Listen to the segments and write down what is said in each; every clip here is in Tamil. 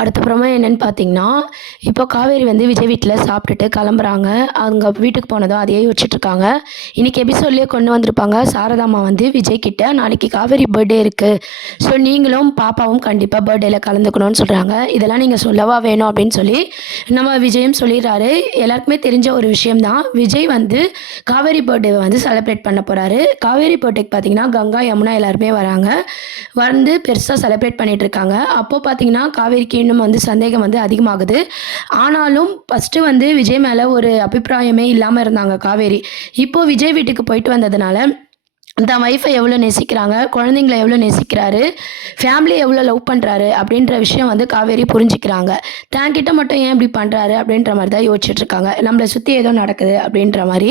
அடுத்தப்புறமா என்னன்னு பார்த்தீங்கன்னா, இப்போ காவேரி வந்து விஜய் வீட்ல சாப்பிட்டுட்டு கிளம்புறாங்க. அவங்க வீட்டுக்கு போனதும் அதையே யோசிச்சுட்ருக்காங்க. இன்னைக்கு எபிசோட்லயே கொண்டு வந்திருப்பாங்க. சாரதாம்மா வந்து விஜய் கிட்ட, "நாளைக்கு காவேரி பர்த்டே இருக்கு. ஸோ நீங்களும் பாப்பாவும் கண்டிப்பா பர்த்டேல கலந்துக்கணும்னு" சொல்றாங்க. "இதெல்லாம் நீங்க சொல்லவா வேணும்?" அப்படின்னு சொல்லி நம்ம விஜயும் சொல்லிடுறாரு. எல்லாருக்குமே தெரிஞ்ச ஒரு விஷயம் தான். விஜய் வந்து காவேரி பர்த்டேவ வந்து செலிப்ரேட் பண்ண போறாரு. காவேரி பர்த்டேக்கு பார்த்தீங்கன்னா, கங்கா, யமுனா எல்லாருமே வராங்க. வந்து பெருசா செலிப்ரேட் பண்ணிட்டு இருக்காங்க. அப்போ பார்த்தீங்கன்னா, காவேரிக்கு இன்னும் வந்து சந்தேகம் வந்து அதிகமாகுது. ஆனாலும் ஃபர்ஸ்ட்டு வந்து விஜய் மேல ஒரு அபிப்பிராயமே இல்லாம இருந்தாங்க காவேரி. இப்போ விஜய் வீட்டுக்கு போயிட்டு வந்ததுனால, தன் ஒய்ஃபை எவ்வளோ நேசிக்கிறாங்க, குழந்தைங்கள எவ்வளோ நேசிக்கிறாரு, ஃபேமிலிய எவ்வளோ லவ் பண்றாரு அப்படின்ற விஷயம் வந்து காவேரி புரிஞ்சுக்கிறாங்க. "தன்கிட்ட மட்டும் ஏன் இப்படி பண்றாரு?" அப்படின்ற மாரி தான் யோசிச்சுட்டு இருக்காங்க. நம்மள சுத்தி ஏதோ நடக்குது அப்படின்ற மாரி.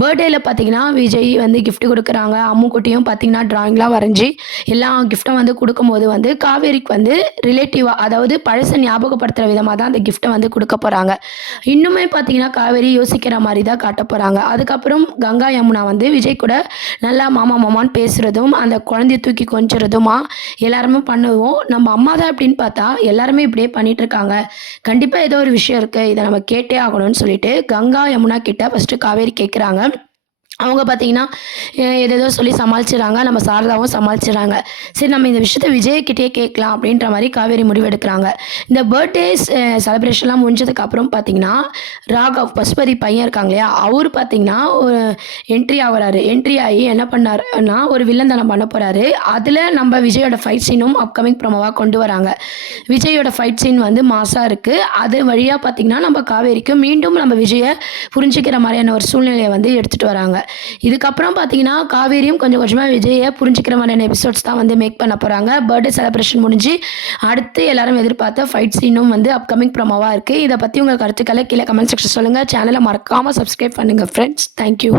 பர்த்டேல பார்த்தீங்கன்னா, விஜய் வந்து கிஃப்ட் குடுக்குறாங்க. அம்முக்குட்டியும் பார்த்தீங்கன்னா, டிராயிங்லாம் வரைஞ்சு எல்லா கிஃப்ட்டும் வந்து குடுக்கும்போது வந்து காவேரிக்கு வந்து ரிலேட்டிவா, அதாவது பழச ஞாபகப்படுத்துற விதமா தான் அந்த கிஃப்ட்ட வந்து குடுக்க போறாங்க. இன்னுமே பார்த்தீங்கன்னா, காவேரி யோசிக்கிற மாரி தான் காட்டப் போறாங்க. அதுக்கப்புறம் கங்கா, யமுனா வந்து விஜய் கூட நல்லா மாமா மாமான்னு பேசுறதும், அந்த குழந்தைய தூக்கி கொஞ்சுறதுமா எல்லாருமே பண்ணுவோம். நம்ம அம்மா தான் இப்படின்னு பார்த்தா, எல்லாருமே இப்படியே பண்ணிட்டுருக்காங்க. கண்டிப்பா ஏதோ ஒரு விஷயம் இருக்கு. இத நம்ம கேட்டே ஆகணும்னு சொல்லிட்டு, கங்கா, யமுனா கிட்ட ஃபர்ஸ்ட்டு காவேரி கேட்குறாங்க. அவங்க பார்த்தீங்கன்னா, ஏதேதோ சொல்லி சமாளிச்சுறாங்க. நம்ம சாரதாவும் சமாளிச்சுறாங்க. சரி, நம்ம இந்த விஷயத்த விஜய்கிட்டயே கேட்கலாம் அப்படின்ற மாரி காவேரி முடிவெடுக்குறாங்க. இந்த பர்த்டேஸ் செலிப்ரேஷன்லாம் முடிஞ்சதுக்கப்புறம் பார்த்தீங்கன்னா, ராகவ் பசுபதி பையன் இருக்காங்க இல்லையா? அவரு பார்த்தீங்கன்னா, ஒரு என்ட்ரி ஆகுறாரு. என்ட்ரி ஆகி என்ன பண்ணாருன்னா, ஒரு வில்லத்தனம் பண்ண போறாரு. அதில நம்ம விஜயோட ஃபைட் சீனும் அப்கமிங் ப்ரோமோவா கொண்டு வராங்க. விஜயோட ஃபைட் சீன் வந்து மாஸா இருக்கு. அது வழியா பார்த்தீங்கன்னா, நம்ம காவேரிக்கு மீண்டும் நம்ம விஜய புரிஞ்சுக்கிற மாரியான ஒரு சூழ்நிலைய வந்து எடுத்துட்டு வராங்க. இதுக்கப்புறம் பார்த்தீங்கன்னா, காவேரியும் கொஞ்சம் கொஞ்சமா விஜய புரிஞ்சுக்கிற மாரியான எபிசோட்ஸ் தான் வந்து மேக் பண்ண போறாங்க. பர்த்டே செலிப்ரேஷன் முடிஞ்சு, அடுத்து எல்லாரும் எதிர்பார்த்த ஃபைட் சீனும் வந்து அப்கமிங் ப்ரோமோவா இருக்கு. இத பத்தி உங்க கருத்துக்கள கீழ கமெண்ட் செக்ஷன் சொல்லுங்க. சேனல மறக்காம சப்ஸ்கிரைப் பண்ணுங்க ஃப்ரெண்ட்ஸ். Thank you.